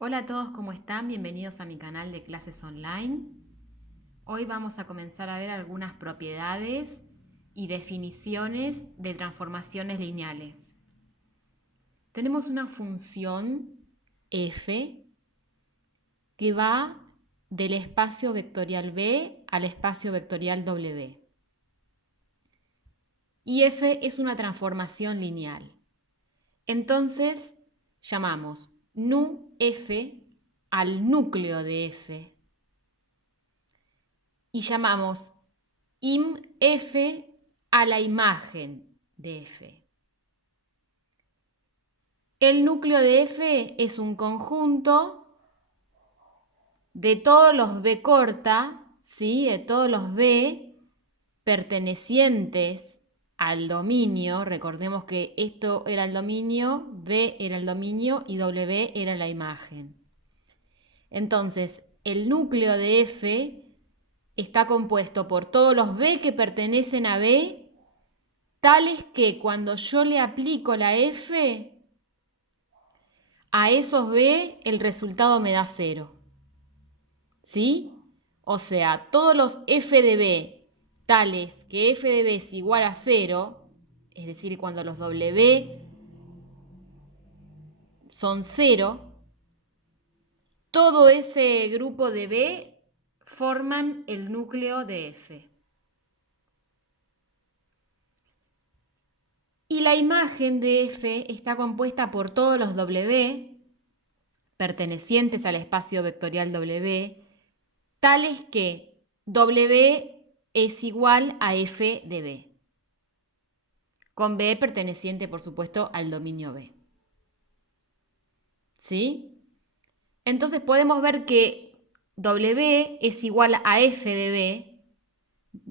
Hola a todos, ¿cómo están? Bienvenidos a mi canal de clases online. Hoy vamos a comenzar a ver algunas propiedades y definiciones de transformaciones lineales. Tenemos una función f que va del espacio vectorial B al espacio vectorial W. Y f es una transformación lineal. Entonces llamamos nu-f al núcleo de f y llamamos im-f a la imagen de f. El núcleo de f es un conjunto de todos los b corta, ¿sí? De todos los b pertenecientes al dominio. Recordemos que esto era el dominio, b era el dominio y w era la imagen. Entonces, el núcleo de f está compuesto por todos los b que pertenecen a b, tales que cuando yo le aplico la f, a esos b el resultado me da 0. ¿Sí? O sea, todos los f de b tales que f de b es igual a 0, es decir, cuando los w son 0, todo ese grupo de b forman el núcleo de f. Y la imagen de f está compuesta por todos los w pertenecientes al espacio vectorial W, tales que W es igual a f de b, con b perteneciente, por supuesto, al dominio B. ¿Sí? Entonces podemos ver que W es igual a f de b.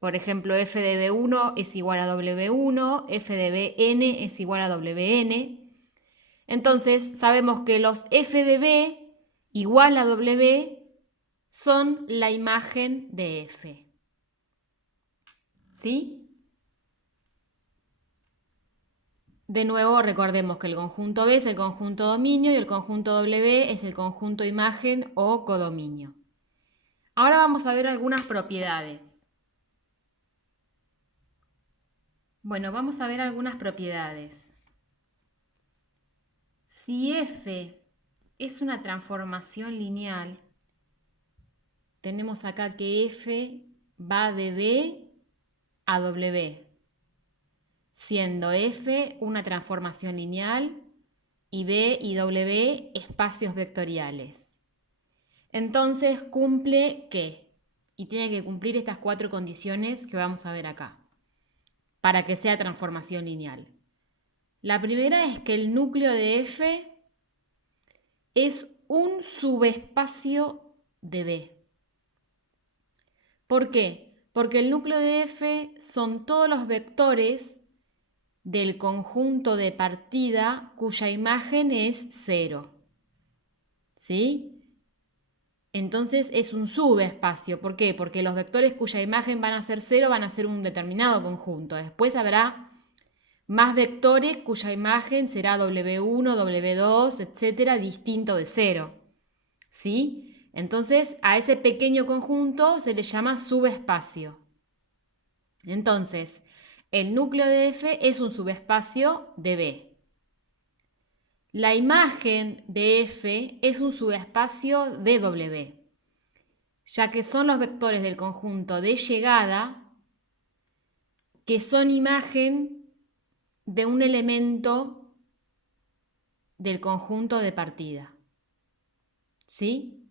Por ejemplo, f de b1 es igual a w1, f de bn es igual a wn. Entonces sabemos que los f de b igual a w son la imagen de f. ¿Sí? De nuevo recordemos que el conjunto B es el conjunto dominio y el conjunto W es el conjunto imagen o codominio. Ahora vamos a ver algunas propiedades. Bueno, vamos a ver algunas propiedades. Si f es una transformación lineal, tenemos acá que f va de B a W, siendo f una transformación lineal y B y W espacios vectoriales. Entonces cumple ¿qué? Y tiene que cumplir estas 4 condiciones que vamos a ver acá, para que sea transformación lineal. La primera es que el núcleo de f es un subespacio de B. ¿Por qué? Porque el núcleo de f son todos los vectores del conjunto de partida cuya imagen es 0. ¿Sí? Entonces es un subespacio. ¿Por qué? Porque los vectores cuya imagen van a ser 0 van a ser un determinado conjunto. Después habrá más vectores cuya imagen será W1, W2, etcétera, distinto de 0. ¿Sí? Entonces a ese pequeño conjunto se le llama subespacio. Entonces, el núcleo de f es un subespacio de B. La imagen de f es un subespacio de W, ya que son los vectores del conjunto de llegada que son imagen de un elemento del conjunto de partida. ¿Sí?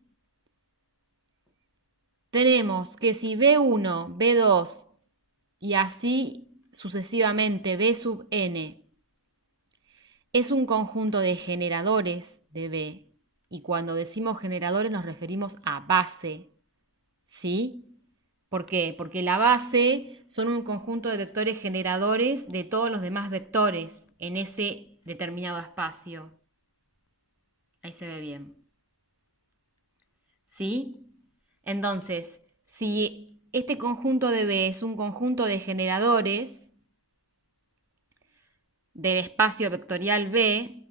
Tenemos que si B1, B2 y así sucesivamente B sub n es un conjunto de generadores de B, y cuando decimos generadores nos referimos a base, ¿sí? ¿Por qué? Porque la base son un conjunto de vectores generadores de todos los demás vectores en ese determinado espacio. Ahí se ve bien. ¿Sí? Entonces, si este conjunto de B es un conjunto de generadores del espacio vectorial B,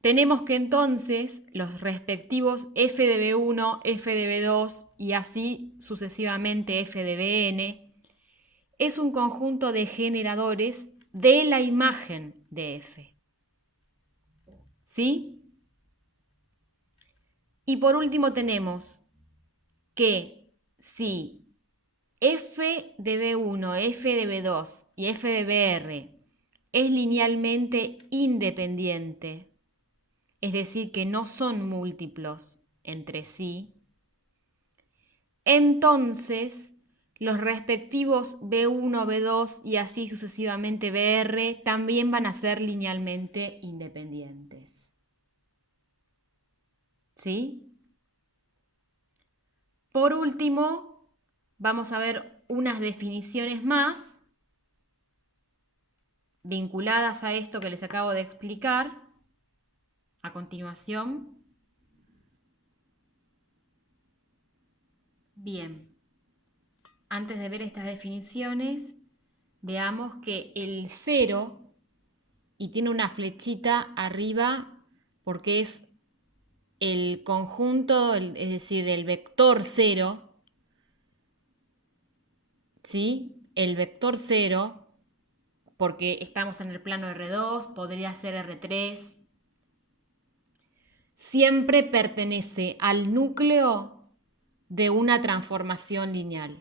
tenemos que entonces los respectivos f de B1, f de B2 y así sucesivamente f de Bn es un conjunto de generadores de la imagen de f. ¿Sí? Y por último tenemos que si f de B1, f de B2 y f de Br es linealmente independiente, es decir, que no son múltiplos entre sí, entonces los respectivos B1, B2 y así sucesivamente Br también van a ser linealmente independientes. ¿Sí? Por último, vamos a ver unas definiciones más vinculadas a esto que les acabo de explicar a continuación. Bien, antes de ver estas definiciones, veamos que el 0, y tiene una flechita arriba porque es el conjunto, es decir, el vector 0, ¿sí? El vector 0, porque estamos en el plano R2, podría ser R3, siempre pertenece al núcleo de una transformación lineal.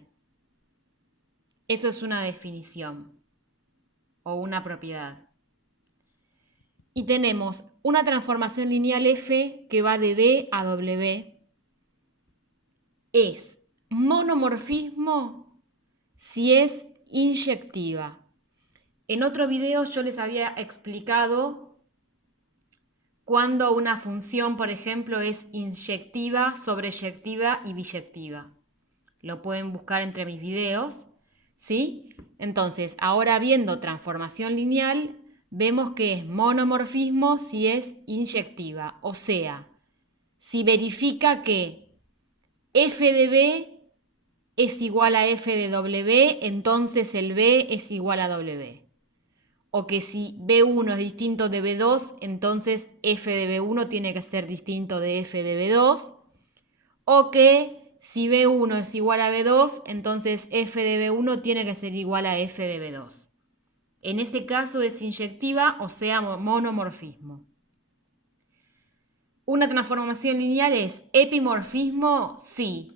Eso es una definición o una propiedad. Y tenemos una transformación lineal f que va de B a W. Es monomorfismo si es inyectiva. En otro video yo les había explicado cuando una función, por ejemplo, es inyectiva, sobreyectiva y biyectiva. Lo pueden buscar entre mis videos, ¿sí? Entonces, ahora viendo transformación lineal, vemos que es monomorfismo si es inyectiva, o sea, si verifica que f de B es igual a f de W, entonces el B es igual a W. O que si B1 es distinto de B2, entonces f de B1 tiene que ser distinto de f de B2. O que si B1 es igual a B2, entonces f de B1 tiene que ser igual a f de B2. En este caso es inyectiva, o sea, monomorfismo. Una transformación lineal es epimorfismo, sí.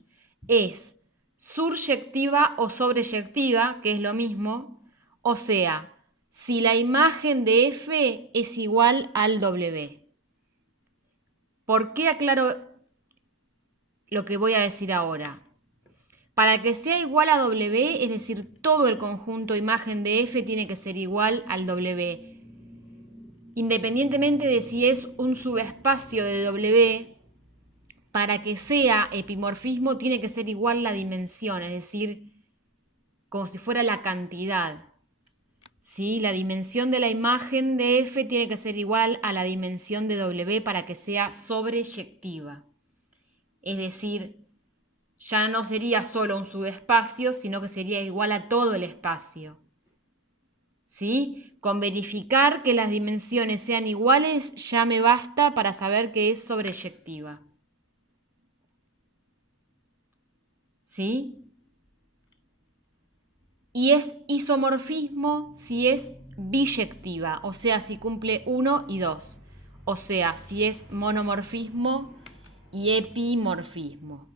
Es suryectiva o sobreyectiva, que es lo mismo. O sea, si la imagen de f es igual al W. ¿Por qué aclaro lo que voy a decir ahora? Para que sea igual a W, es decir, todo el conjunto imagen de f tiene que ser igual al W. Independientemente de si es un subespacio de W, para que sea epimorfismo tiene que ser igual la dimensión, es decir, como si fuera la cantidad. ¿Sí? La dimensión de la imagen de f tiene que ser igual a la dimensión de W para que sea sobreyectiva. Es decir, ya no sería solo un subespacio, sino que sería igual a todo el espacio. ¿Sí? Con verificar que las dimensiones sean iguales ya me basta para saber que es sobreyectiva. ¿Sí? Y es isomorfismo si es biyectiva, o sea, si cumple 1 y 2. O sea, si es monomorfismo y epimorfismo.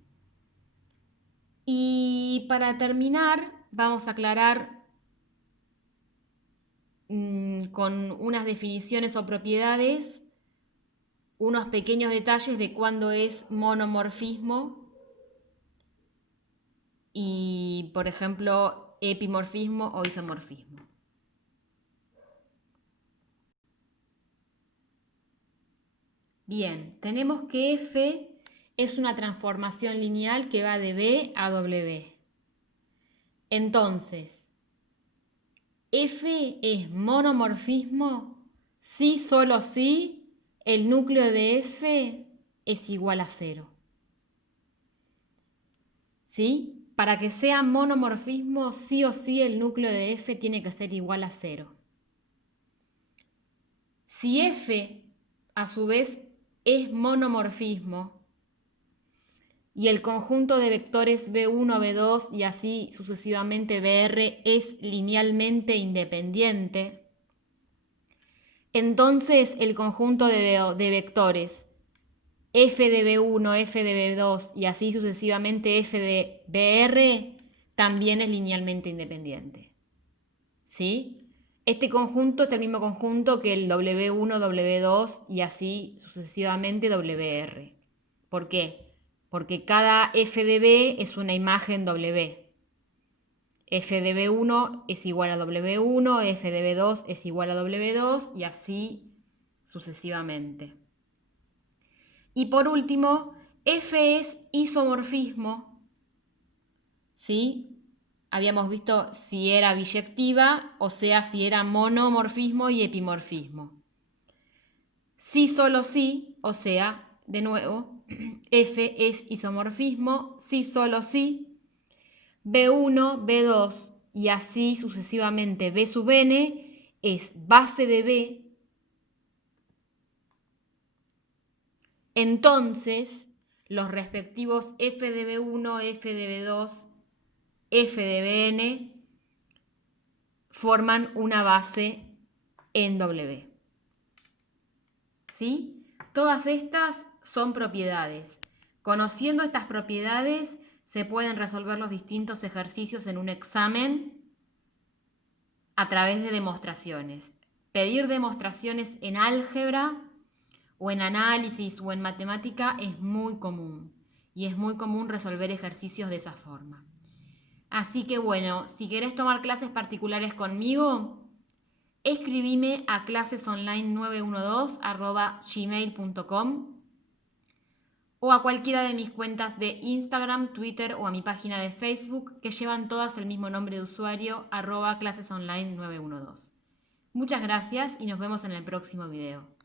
Y para terminar, vamos a aclarar con unas definiciones o propiedades unos pequeños detalles de cuándo es monomorfismo y, por ejemplo, epimorfismo o isomorfismo. Bien, tenemos que f es una transformación lineal que va de B a W. Entonces, f es monomorfismo si solo si el núcleo de f es igual a 0. ¿Sí? Para que sea monomorfismo, sí o sí el núcleo de f tiene que ser igual a 0. Si f, a su vez es monomorfismo y el conjunto de vectores B1, B2 y así sucesivamente BR es linealmente independiente, entonces el conjunto de vectores f de B1, f de B2 y así sucesivamente f de BR también es linealmente independiente. ¿Sí? Este conjunto es el mismo conjunto que el W1, W2 y así sucesivamente WR. ¿Por qué? Porque cada f de B es una imagen W. F de B1 es igual a W1, f de B2 es igual a W2 y así sucesivamente. Y por último, F es isomorfismo, ¿sí? Habíamos visto si era biyectiva, o sea, si era monomorfismo y epimorfismo. Sí, solo sí, o sea, de nuevo, F es isomorfismo, sí, solo sí, B1, B2 y así sucesivamente B sub n es base de B. Entonces, los respectivos f de B1, f de B2, f de Bn forman una base en W. ¿Sí? Todas estas son propiedades. Conociendo estas propiedades, se pueden resolver los distintos ejercicios en un examen a través de demostraciones. Pedir demostraciones en álgebra o en análisis o en matemática es muy común y es muy común resolver ejercicios de esa forma. Así que bueno, si querés tomar clases particulares conmigo, escribime a clasesonline912@gmail.com o a cualquiera de mis cuentas de Instagram, Twitter o a mi página de Facebook que llevan todas el mismo nombre de usuario @clasesonline912. Muchas gracias y nos vemos en el próximo video.